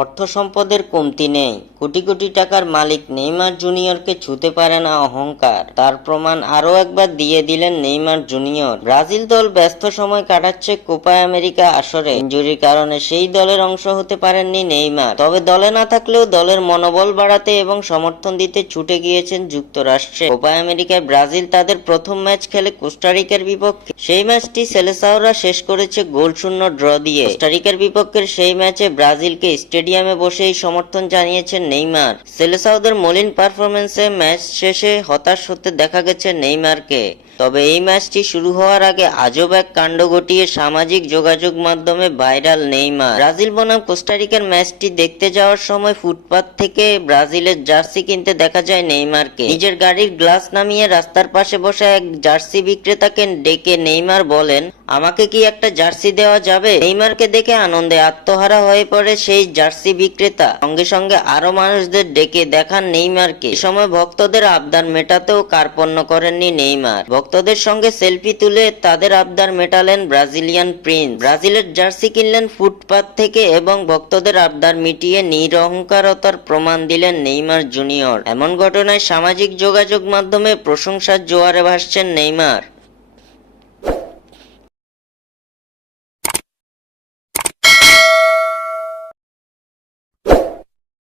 অর্থ সম্পদের কমতি নেই, কোটি কোটি টাকার মালিক নেইমার জুনিয়রকে ছুঁতে পারে না অহংকার। তার প্রমাণ আরও একবার দিয়ে দিলেন নেইমার জুনিয়র। ব্রাজিল দল ব্যস্ত সময় কাটাচ্ছে কোপা আমেরিকা আসরে। ইনজুরির কারণে সেই দলের অংশ হতে পারেননি নেইমার। তবে দলে না থাকলেও দলের মনোবল বাড়াতে এবং সমর্থন দিতে ছুটে গিয়েছেন যুক্তরাষ্ট্রে। কোপা আমেরিকায় ব্রাজিল তাদের প্রথম ম্যাচ খেলে কোস্টারিকার বিপক্ষে। সেই ম্যাচটি সেলেসাওরা শেষ করেছে গোলশূন্য ড্র দিয়ে। কোস্টারিকার বিপক্ষের সেই ম্যাচে ব্রাজিলকে স্টেডিয়ামে বসেই সমর্থন জানিয়েছেন নেইমার। সেলেসাওদের মলিন পারফরম্যান্সে ম্যাচ শেষে হতাশ হতে দেখা গেছে নেইমারকে। তবে এই ম্যাচটি শুরু হওয়ার আগে আজব এক কাণ্ড ঘটিয়ে সামাজিক যোগাযোগ মাধ্যমে ভাইরাল নেইমার। ব্রাজিল বনাম কোস্টারিকার ম্যাচটি দেখতে যাওয়ার সময় ফুটপাত থেকে ব্রাজিলের জার্সি কিনতে দেখা যায় নেইমারকে। নিজের গাড়ির গ্লাস নামিয়ে রাস্তার পাশে বসা এক জার্সি বিক্রেতাকে ডেকে নেইমার বলেন, আমাকে কি একটা জার্সি দেওয়া যাবে? নেইমারকে দেখে আনন্দে আত্মহারা হয়ে পড়ে সেই জার্সি বিক্রেতা। সঙ্গে সঙ্গে আরো মানুষদের ডেকে দেখান নেইমারকে। এ সময় ভক্তদের আবদার মেটাতেও কার্পণ্য করেননি নেইমার। ভক্তদের সঙ্গে সেলফি তুলে তাদের আবদার মেটালেন ব্রাজিলিয়ান প্রিন্স। ব্রাজিলের জার্সি কিনলেন ফুটপাত থেকে এবং ভক্তদের আবদার মিটিয়ে নিরহংকারতার প্রমাণ দিলেন নেইমার জুনিয়র। এমন ঘটনায় সামাজিক যোগাযোগ মাধ্যমে প্রশংসার জোয়ারে ভাসছেন নেইমার।